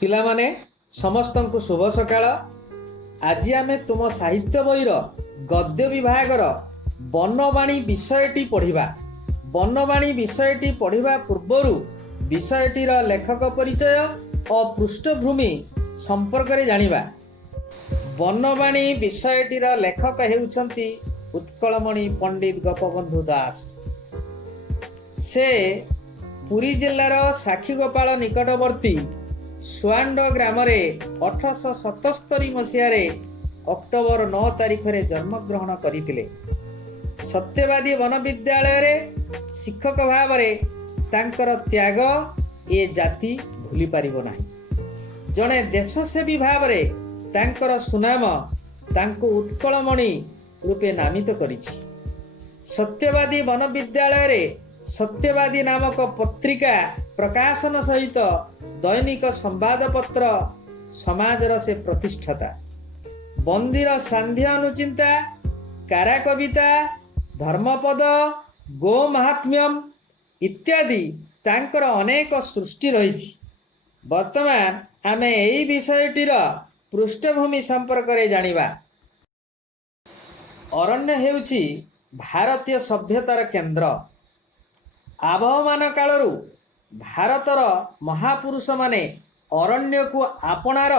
पिलामाने समस्त को शुभ सकाळ। आज आम तुम साहित्य बहीर गद्य विभागर बनवाणी विषयटी पढ़ा। बनवाणी विषयटी पढ़ा पूर्वर विषयटीर लेखक परिचय और पृष्ठभूमि संपर्क में जानिबा। बनवाणी विषयटीर लेखक हेउछंती उत्कलमणि पंडित गोपबंधु दास। से पुरी जिल्लार साक्षीगोपाल निकटवर्ती सुआंड ग्राम 1877 मसीह अक्टोबर 9 तारिख में जन्मग्रहण करते। सत्यवादी वन विद्यालय रे शिक्षक भाव तांकर त्याग ए जाति भूली पारिबो नाही। जड़े देशसेवी भाव तांकर सुनाम तांको उत्कलमणि रूपे नामित करिछि। सत्यवादी वन विद्यालय रे सत्यवादी नामक पत्रिका प्रकाशन सहित दैनिक संवादपत्र समाजर से प्रतिष्ठाता। बंदीर सांध्य अनुचिंता, कारा कविता, धर्मपद, गो महात्म्यम इत्यादि तांकर अनेक सृष्टि रही। वर्तमान आमे एही विषयटीर पृष्ठभूमि संपर्क में जानिबा। अरण्य हेउछि भारतीय सभ्यतार केंद्र। आबहमान कालरू भारतर महापुरुष माने अरण्य को आपणार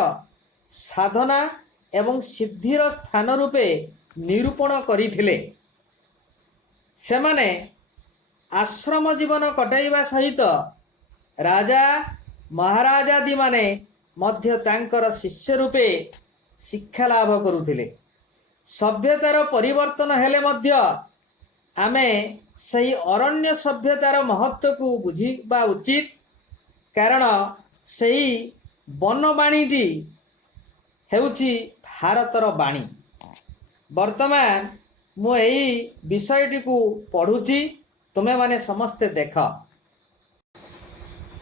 साधना एवं सिद्धिर स्थान रूपे निरूपण करिथिले। सेमाने आश्रम जीवन कटाइबा सहित राजा महाराजादि माने मध्य तांकर शिष्य रूपे शिक्षा लाभ करुथिले। सभ्यतार परिवर्तन हेले मध्य आमे सही अरण्य सभ्यतार महत्व को बुझिबा उचित, कारण सही बनवाणीटी हेउछि भारतर बाणी। वर्तमान मु एही विषयटी को पढ़ुछि, तुमे माने समस्ते देख।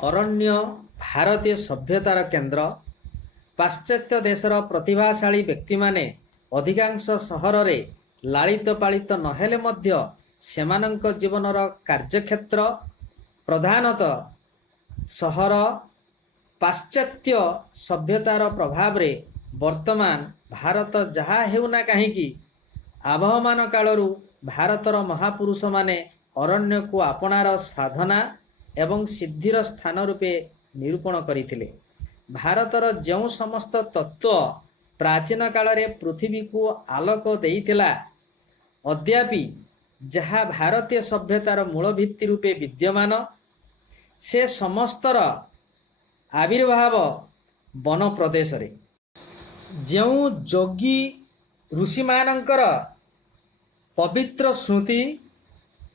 अरण्य भारतीय सभ्यतार केंद्र। पाश्चात्य देशर प्रतिभाशाली व्यक्ति माने अधिकांश सहर रे लालित पालित नहेले मध्य सेमानंक जीवनर कार्यक्षेत्र प्रधानतः सहर। पाश्चात्य सभ्यतार प्रभाव रे वर्तमान भारत जहा हेउना कहीं आबहमान कालरू भारतर महापुरुष माने अरण्य को आपणार साधना एवं सिद्धिर स्थान रूपे निरूपण करथिले। भारतर जो समस्त तत्व प्राचीन काल रे पृथ्वी को आलोक देइथिला, अद्यापि जहा भारतीय सभ्यतार मूल भित्ति रूपे विद्यमान, से समस्तर आविर्भाव वन प्रदेश रे। जो जोगी ऋषि मानकर पवित्र स्मृति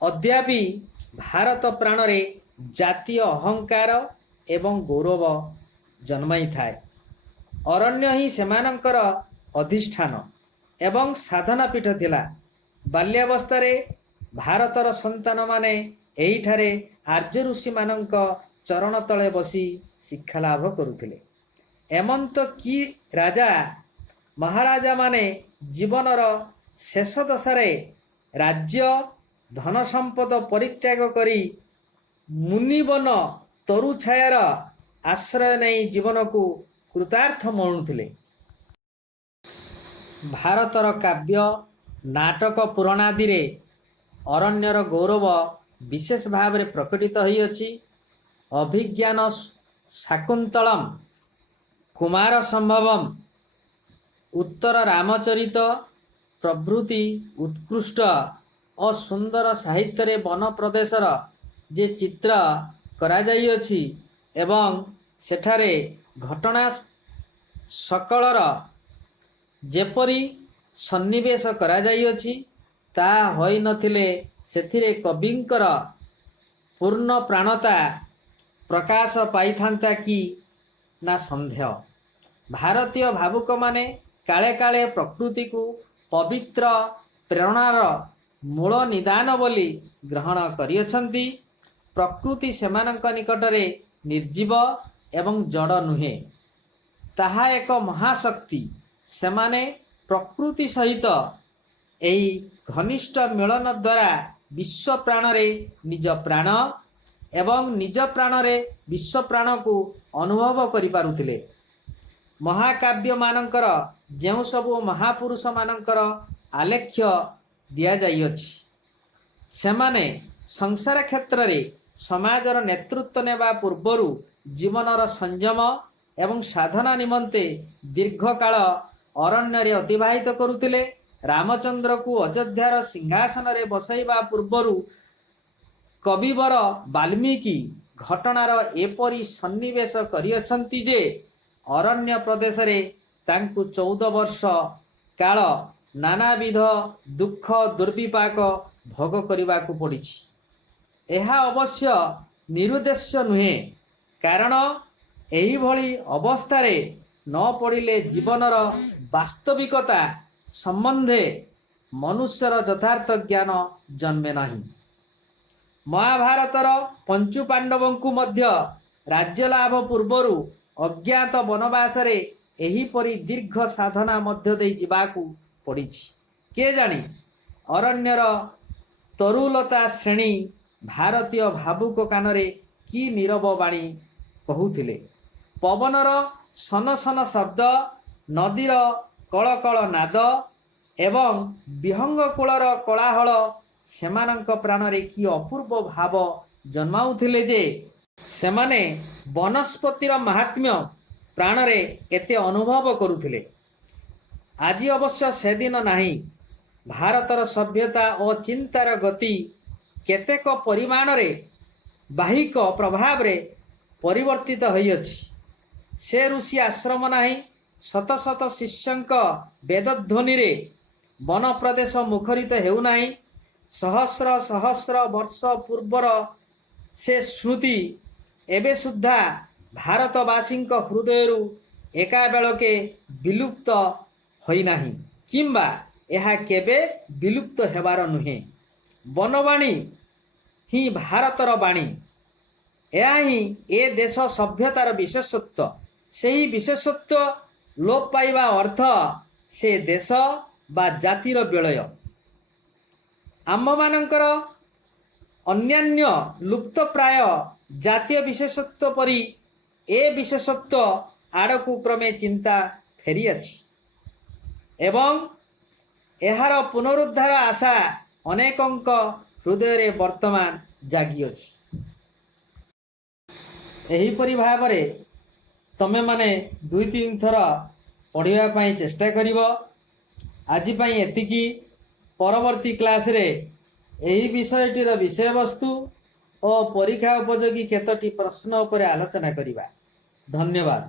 अद्यापि भारत प्राण रे जातीय अहंकार एवं गौरव जन्माई थाए। अरण्य ही सेमानंकर अधिष्ठान एवं साधना पीठ थिला। बाल्यावस्था भारतर संतान माने एहिठारे आर्य ऋषि मानक चरण तले बसी शिक्षा लाभ करुथिले। एमंत कि राजा महाराजा माने जीवनर शेष दशारे राज्य धन संपद परित्याग करी मुनिवन तरु छायार आश्रय नहीं जीवन को कृतार्थ मणुथिले। भारतर काव्य नाटक पुराणादि रे अरण्यर गौरव विशेष भाव में प्रकटित होइअछि। अभिज्ञान शाकुंतलम, कुमार संभवम, उत्तर रामचरित प्रभृति उत्कृष्ट और सुंदर साहित्य रे वन प्रदेशर जे चित्र करा जाइअछि एवं सेठारे घटना सकलर जेपरी सन्निवेश करा जाइअछि ता होई नथिले सेथिरे कविंकर पूर्ण प्राणता प्रकाश पाइथांता कि ना संदेह। भारतीय भावुक माने काले काले प्रकृति को पवित्र प्रेरणार मूल निदान बोली ग्रहण करिअछंती। प्रकृति सेमानंक निकटरे निर्जीव एवं जड़ नुहे, ताहा एक महाशक्ति। सेमाने प्रकृति सहित एही घनिष्ठ मिलन द्वारा विश्व प्राणरे निज प्राण एवं निज प्राणरे विश्व प्राण को अनुभव करि पारुथिले। महाकाव्य मानकर जेउ सबु महापुरुष मानकर आलेख्य दिया जाई अछि, सेमाने संसार क्षेत्र रे समाजर नेतृत्व नेबा पूर्वरु जीवनर संयम एवं साधना निमंते दीर्घ काल अरण्य रे अतिबाहित करुथिले। रामचंद्र को अयोध्यार सिंहासन रे बसाइबा पूर्वरु कविवर वाल्मीकि घटनार एपरी सन्निवेश करिअछंती जे अरण्य प्रदेश रे तांकु 14 वर्ष काल नानाविध दुख दुर्विपाक भोग करने को पड़ी। यह अवश्य निरुद्देश्य नुहे, कारण एही भली अवस्था रे न पड़िले जीवनर वास्तविकता संबंधे मनुष्यर यथार्थ ज्ञान जन्मे नहीं। महाभारतर पंचु पांडवंकु मध्य राज्य लाभ पूर्वरु अज्ञात वनवास रे एही परी दीर्घ साधना मध्य दे जिबाकू पड़िछि। के जानी अरण्यर तरुलता श्रेणी भारतीय भावुक कानरे की नीरव वाणी कहूथिले। पवनर सन सन शब्द, नदीर कलकल नाद एवं विहंग कूलर कोलाहल सेमानंक प्राणरे की अपूर्व भाव जन्माउथिले जे सेमाने वनस्पतिर महात्म्य प्राणरे एते अनुभव करुथिले। आज अवश्य सेदिन नाही। भारतर सभ्यता और चिंतार गति केतेक परिमाण रे बाहिक प्रभाव रे परिवर्तित होइअछि। से ऋषि आश्रम नाही, शत शत शिष्यंक वेदध्वनि रे वन प्रदेश मुखरित हेउ नाही। सहस्र सहस्र वर्ष पूर्वर से स्मृति एबे सुद्धा भारतवासींक हृदयरु एका बेलके विलुप्त होई नाही, किंबा यह केबे विलुप्त हेबार नुहे। वनवाणी ही भारतर वाणी, यह ही ए देश सभ्यतार विशेषत्व। सेही विशेषत्व लोप पाइबा अर्थ से देश बा जातिर विलय। आम मानकर अन्यान्य लुप्त प्राय जातीय विशेषत्व परी ए विशेषत्व आड़कू क्रमे चिंता फेरी अछि एवं एहार पुनरुद्धार आशा अनेकंक हृदय रे वर्तमान जागी अछि। एहीपरि भावरे तमे माने 2-3 थर पढ़िबा पई चेष्टा करिवो। आजि पई एतिकी। परवर्ती क्लास रे एही विषयटीर विषय वस्तु और परीक्षा उपयोगी केतोटी प्रश्न उपरे आलोचना करिबा। धन्यवाद।